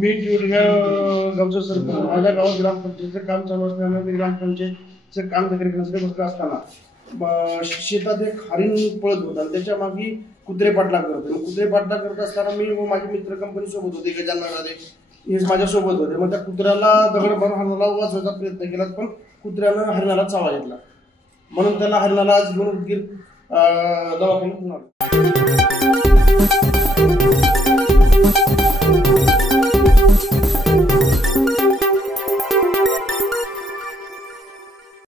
मी गावचं सरपंच. माझ्या गावात ग्रामपंचायतीचं काम चालू असल्यामुळे मी ग्रामपंचायतीचं काम देखील बसलं असताना शेतात एक हरिण पळत होता आणि त्याच्या मागे कुत्रे पाठलाग करत होते. कुत्रे पाठलाग करत असताना मी व माझे मित्र कंपनी सोबत होते, गजाननराजे हे माझ्यासोबत होते. मग त्या कुत्र्याला दगड मारून हरणाला वाचवायचा प्रयत्न केला, पण कुत्र्यानं हरणाला चावा घेतला. म्हणून त्याला हरणाला आज घेऊन उदगीर दवाखान्यात